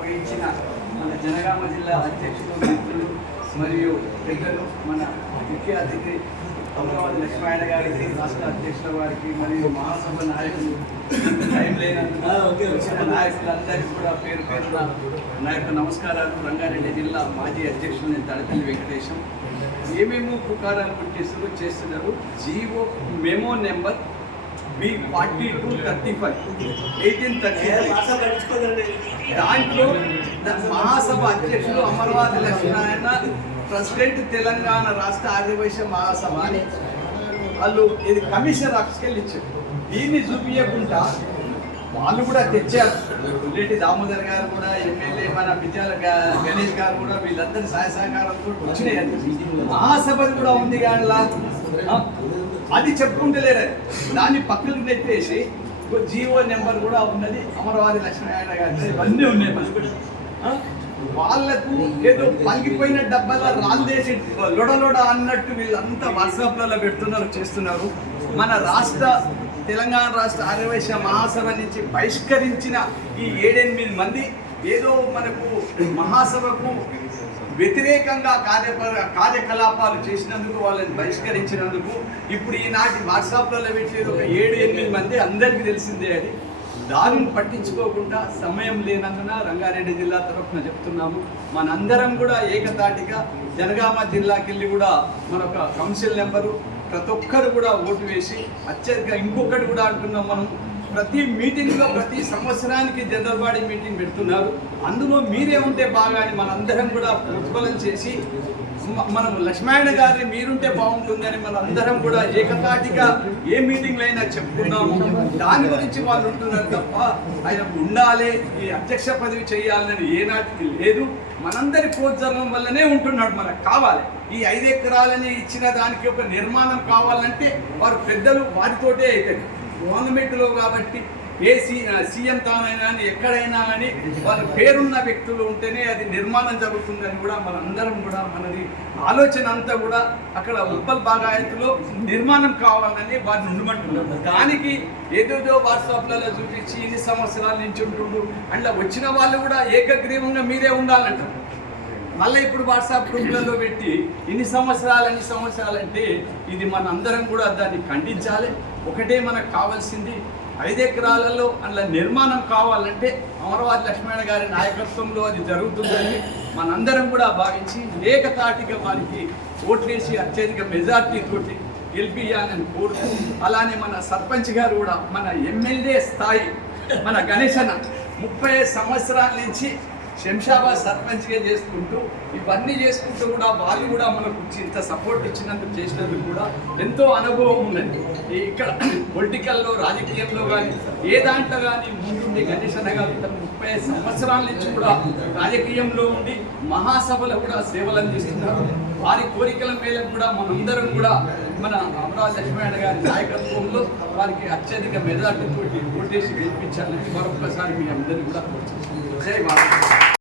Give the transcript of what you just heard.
వహించిన మన జనగామ జిల్లా అధ్యక్షులు మిత్రులు మరియు పెద్దలు మన ముఖ్య అతిథి అమరావతి లక్ష్మణ గారికి, రాష్ట్ర అధ్యక్షుల వారికి మరియు మహాసభ నాయకులు, టైం లేనందున నాయకులందరికీ కూడా పేరు పేరున నా యొక్క నమస్కారాలు. రంగారెడ్డి జిల్లా మాజీ అధ్యక్షులు నేను తడపల్లి వెంకటేశం. ఏమేమో పుకారాలు పుట్టిస్తూ చేస్తున్నారు. జీవో మెమో నెంబర్ B4235 1830 దాంట్లో మహాసభ అధ్యక్షులు అమరావతి లక్ష్మణ, ప్రెసిడెంట్ తెలంగాణ రాష్ట్ర ఆర్యవైశ్య మహాసభ అని వాళ్ళు ఇది కమిషనర్ ఆఫీస్కి వెళ్ళి ఇచ్చారు. దీన్ని చూపించకుండా వాళ్ళు కూడా తెచ్చారు. రెడ్డి దామోదర్ గారు కూడా, ఎమ్మెల్యే మన బిజ్జాల గణేష్ గారు కూడా, వీళ్ళందరి సహాయ సహకారంతో వచ్చినాయి. మహాసభది కూడా ఉంది కానీ అది చెప్పుకుంటలేరు. దాన్ని పక్కన నెట్టేసి జీవో నెంబర్ కూడా ఉన్నది అమరావతి లక్ష్మణ గారి, ఇవన్నీ ఉన్నాయి. వాళ్ళకు ఏదో పలిగిపోయిన డబ్బాల రాళ్ళేసి లొడలొడ అన్నట్టు వీళ్ళంతా వాట్సాప్లలో పెడుతున్నారు, చేస్తున్నారు. మన తెలంగాణ రాష్ట్ర ఆర్యవైశ్య మహాసభ నుంచి బహిష్కరించిన ఈ 7-8 మంది ఏదో మనకు మహాసభకు వ్యతిరేకంగా కార్యకలాపాలు చేసినందుకు, వాళ్ళని బహిష్కరించినందుకు ఇప్పుడు ఈనాటి వాట్సాప్లలో పెట్టేది ఒక 7-8 మంది అందరికీ తెలిసిందే. అది దానిని పట్టించుకోకుండా సమయం లేనందున రంగారెడ్డి జిల్లా తరఫున చెప్తున్నాము. మనందరం కూడా ఏకతాటిగా జనగామ జిల్లాకి వెళ్ళి కూడా మనొక కౌన్సిల్ నెంబరు ప్రతి ఒక్కరు కూడా ఓటు వేసి అత్యధిక ఇంకొకటి కూడా అంటున్నాం, మనం ప్రతి మీటింగ్లో ప్రతి సంవత్సరానికి జనరల్ బాడీ మీటింగ్ పెడుతున్నారు. అందులో మీరే ఉంటే బాగా అని మనందరం కూడా ప్రతిఫలం చేసి మనం లక్ష్మణ గారిని మీరుంటే బాగుంటుందని మనందరం కూడా ఏకతాటిగా ఏ మీటింగ్లో అయినా చెప్పుకున్నాము. దాని గురించి వాళ్ళు ఉంటున్నారు తప్ప ఆయన ఉండాలి, ఈ అధ్యక్ష పదవి చేయాలని ఏనాటికి లేదు. మనందరి ప్రోత్సాహం వల్లనే ఉంటున్నాడు. మనకు కావాలి ఈ 5 ఎకరాలని ఇచ్చిన దానికి ఒక నిర్మాణం కావాలంటే వారు పెద్దలు వారితోటే అవుతుంది. గవర్నమెంట్లో కాబట్టి సీఎం తానైనా కానీ ఎక్కడైనా కానీ వాళ్ళ పేరున్న వ్యక్తులు ఉంటేనే అది నిర్మాణం జరుగుతుందని కూడా మనందరం కూడా మనది ఆలోచన అంతా కూడా అక్కడ ఉప్పల్ బాగాయతులో నిర్మాణం కావాలని వారిని ఉండమంటున్నారు. దానికి ఏదేదో వాట్సాప్లలో చూపించి ఇన్ని సంవత్సరాల నుంచి ఉంటుండ్రు అట్లా వచ్చిన వాళ్ళు కూడా ఏకగ్రీవంగా మీరే ఉండాలంటారు. మళ్ళీ ఇప్పుడు వాట్సాప్ గ్రూప్లలో పెట్టి ఇన్ని సంవత్సరాలంటే ఇది మన అందరం కూడా దాన్ని ఖండించాలి. ఒకటే మనకు కావాల్సింది 5 ఎకరాలలో అందులో నిర్మాణం కావాలంటే అమరావతి లక్ష్మణ గారి నాయకత్వంలో అది జరుగుతుందని మనందరం కూడా భావించి ఏకతాటిగా వారికి ఓట్లేసి అత్యధిక మెజార్టీతోటి గెలిపియాలని కోరుతూ, అలానే మన సర్పంచ్ గారు కూడా మన ఎమ్మెల్యే స్థాయి మన గణేశన్న 30 సంవత్సరాల నుంచి శంషాబాద్ సర్పంచ్గా చేసుకుంటూ ఇవన్నీ చేసుకుంటూ కూడా వాళ్ళు కూడా మనకు ఇంత సపోర్ట్ ఇచ్చినందుకు చేసినందుకు కూడా ఎంతో అనుభవం ఉన్నది. ఇక్కడ పొలిటికల్లో రాజకీయంలో కానీ ఏ దాంట్లో కానీ ముందుండి గణేష్ అన్న గారు 30 సంవత్సరాల నుంచి కూడా రాజకీయంలో ఉండి మహాసభలో కూడా సేవలు అందిస్తున్నారు. వారి కోరికల మేరకు కూడా మనందరం కూడా మన అమరావతి లక్ష్మణ గారి నాయకత్వంలో వారికి అత్యధిక మెజార్టీతో ఓటేసి గెలిపించాలని మరొకసారి మీ అందరినీ కూడా కోరుతున్నాను. జై భారత్.